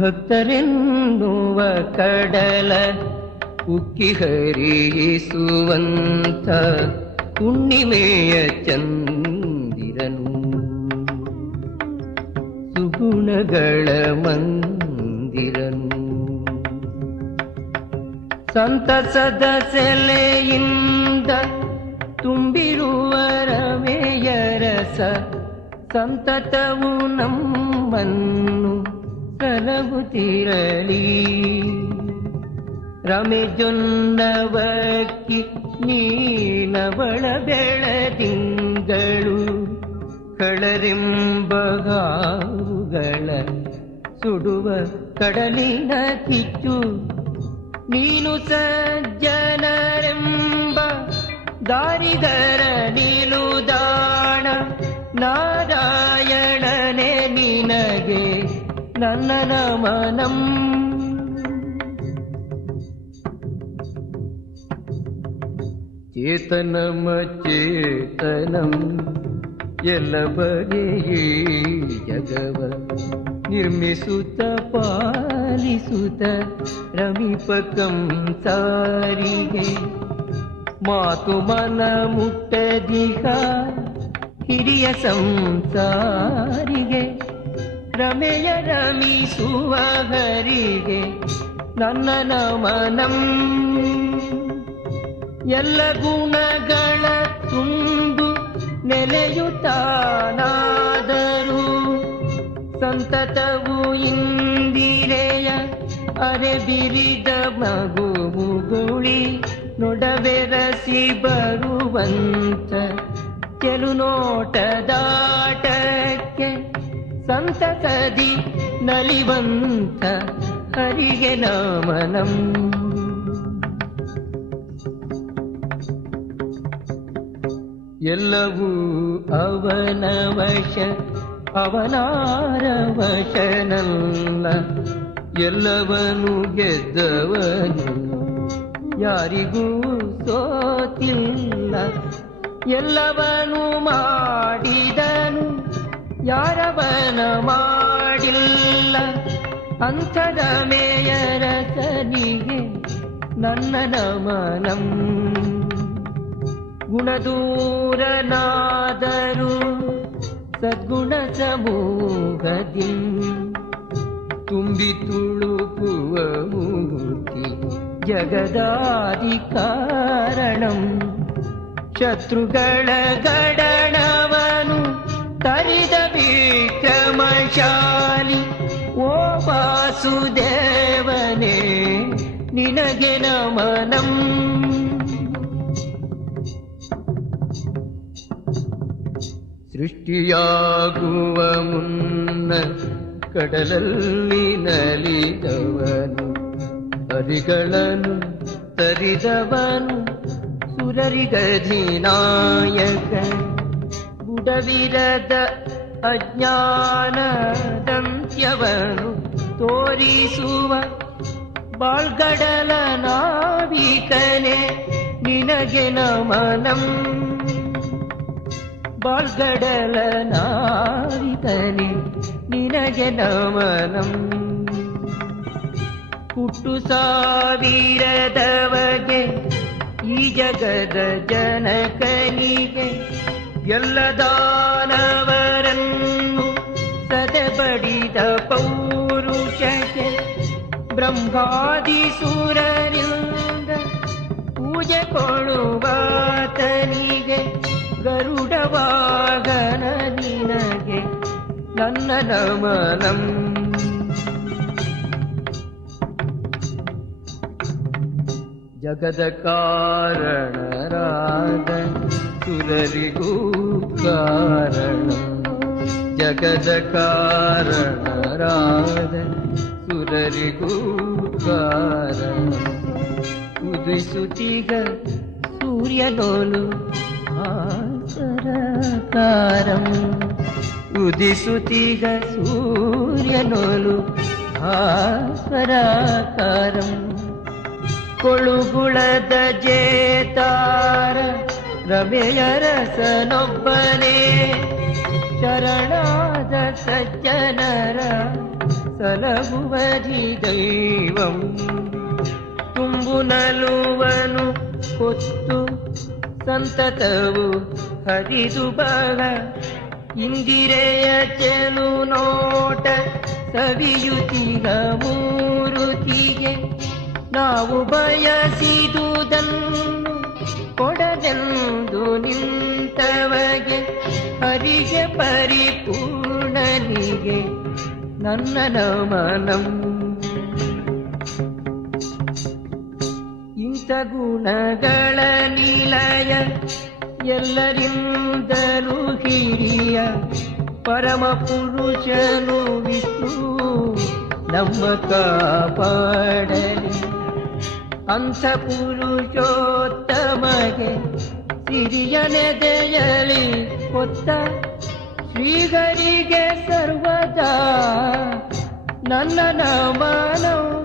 ಭಕ್ತರೆನ್ನುವ ಕಡಲ ಉಕ್ಕಿ ಹರಿಸುವಂಥ ಹುಣ್ಣಿಮೆಯ ಚಂದಿರನು, ಸುಗುಣಗಳ ಮಂದಿರನು, ಸಂತಸದ ಸೆಲೆಯಿಂದ ತುಂಬಿರುವ ರಮೆಯ ರಸ ಸಂತತವು ನಮ್ಮನ್ನು ಸಲಹುತ್ತಿರಲಿ. ರಮೆ ಜೊನ್ನವಕ್ಕಿ ನೀನವಳ ಬೆಳದಿಂಗಳು ಕಳರೆಂಬ ಹಾವುಗಳ ಸುಡುವ ಕಡಲಿನ ಕಿಚ್ಚು. ನೀನು ಸಜ್ಜನರೆಂಬ ದಾರಿಗರ ನಿಲುದಾಣ. ನಾರಾಯಣನೇ ನಿನಗೆ ನನ್ನ ನಮನಂ. ಚೇತನಮಚೇತನಂ ಎಲ್ಲ ಬಗೆಯೇ ಜಗವ ನಿರ್ಮಿಸುತ್ತ ಪಾಲಿಸುತ್ತ ರಮಿಪಕಂ ಸಾರಿಗೆ. ಮಾತು ಮನ ಮುಟ್ಟದಿಹ ಹಿರಿಯ ಸಂಸಾರಿಗೆ. ರಮೆಯ ರಮಿಸುವ ಹರಿಗೆ ನನ್ನ ನಮನಂ. ಎಲ್ಲ ಗುಣಗಳ ತುಂಬು ನೆಲೆಯುತ್ತಾನಾದರೂ ಸಂತತವು ಇಂದಿರೆಯ ಅರೆ ಬಿರಿದ ಮಗು ಮುಗುಳಿ ನೊಡವೆರಸಿ ಬರುವಂತ ಕೆಲು ನೋಟದಾಟಕ್ಕೆ ಸಂತತದಿ ನಲಿವಂತ ಹರಿಗೆ ನಮನಂ. ಎಲ್ಲವೂ ಅವನ ವಶ ಅವನಾರ ವಶನಲ್ಲ. ಎಲ್ಲವನು ಗೆದ್ದವನು ಯಾರಿಗೂ ಸೋತಿಲ್ಲ. ಎಲ್ಲವನು ಮಾಡಿದನು ಯಾರವನ ಮಾಡಿಲ್ಲ. ಅಂಥದ ಮೇಯರಸನಿಗೆ ನನ್ನ ನಮನಂ. ಗುಣದೂರನಾದರೂ ಸದ್ಗುಣ ಸಮೂಹದಿ ತುಂಬಿ ತುಳುಕುವ ಮೂರ್ತಿ ಜಗದಾದಿ ಕಾರಣಂ. ಶತ್ರುಗಳ ಗಡಣವನು ತರಿದ ವಿಕ್ರಮಶಾಲಿ. ಓ ವಾಸುದೇವನೇ ನಿನಗೆ ನಮನಂ. ಸೃಷ್ಟಿಯಾಗುವ ಮುನ್ನ ಕಡಲಲ್ಲಿ ನಲಿದವನು ಹರಿಗಳನ್ನು ತರಿದವನು ಸುರರಿಗಧಿನಾಯಕ. ಬುಡವಿರದ ಅಜ್ಞಾನದಂತ್ಯವನು ತೋರಿಸುವ ಬಾಳ್ಗಡಲ ನಾವಿಕನೆ ನಿನಗೆ ನಮನಂ. ಬಾಳ್ಗಡಲ ನಾವಿಕನೆ ನಿನಗೆ ನಮನಂ. ಹುಟ್ಟು ಸಾವಿರದವಗೆ ಈ ಜಗದ ಜನಕನಿಗೆ ಎಲ್ಲ ದಾನವರನ್ನು ಸದೆಬಡಿದ ಪೌರುಷಕ್ಕೆ ಬ್ರಹ್ಮಾದಿ ಸುರರಿಂದ ಪೂಜೆ ಕೊಡುವಾತನಿಗೆ ಗರುಡ ವಾಹನ ನಿನಗೆ ನನ್ನ ನಮನಂ. ಜಗದ ಕಾರಣರಾದ ಸುರರಿಗೂ ಕಾರಣ. ಜಗದ ಕಾರಣರಾದ ಸುರರಿಗೂ ಕಾರಣ. ಉದಿಸುತ್ತೀಗ ಸೂರ್ಯನೋಲು ಭಾಸ್ಕರಕಾರಂ ಉದಿಸುತ್ತೀಗ ಸೂರ್ಯನೋಲು ಭಾಸ್ಕರಕಾರಂ ಕೊಳುಗುಳದ ಜೇತಾರ ರಮೆಯರಸನೊಬ್ಬನೇ ಶರಣಾದ ಸಜ್ಜನರ ಸಲಹುವಧಿ ದೈವಂ ತುಂಬು ನಲುವನು ಹೊತ್ತು ಸಂತತವು ಹರಿದು ಬಹ ಇಂದಿರೆಯ ಚೆಲು ನೋಟ ಸವಿಯುತಿಗ ಮೂರುತಿಗೆ ನಾವು ಬಯಸಿದುದನ್ನು ಕೊಡದೆಂದು ನಿಂತವಗೆ ಹರಿಗೆ ಪರಿಪೂರ್ಣನಿಗೆ ನನ್ನ ನಮನಂ. ಇಂಥ ಗುಣಗಳ ನಿಲಯ ಎಲ್ಲರಿಂದಲೂ ಹಿರಿಯ ಪರಮ ಪುರುಷನು ವಿಷ್ಣು ನಮ್ಮ ಕಾಪಾಡಲಿ. ಅಂಥ ಪುರುಷೋತ್ತಮಗೆ ಸಿರಿಯನೆದೆಯಲಿ ಹೊತ್ತ ಶ್ರೀಹರಿಗೆ ಸರ್ವದಾ ನನ್ನ ನಮನಂ.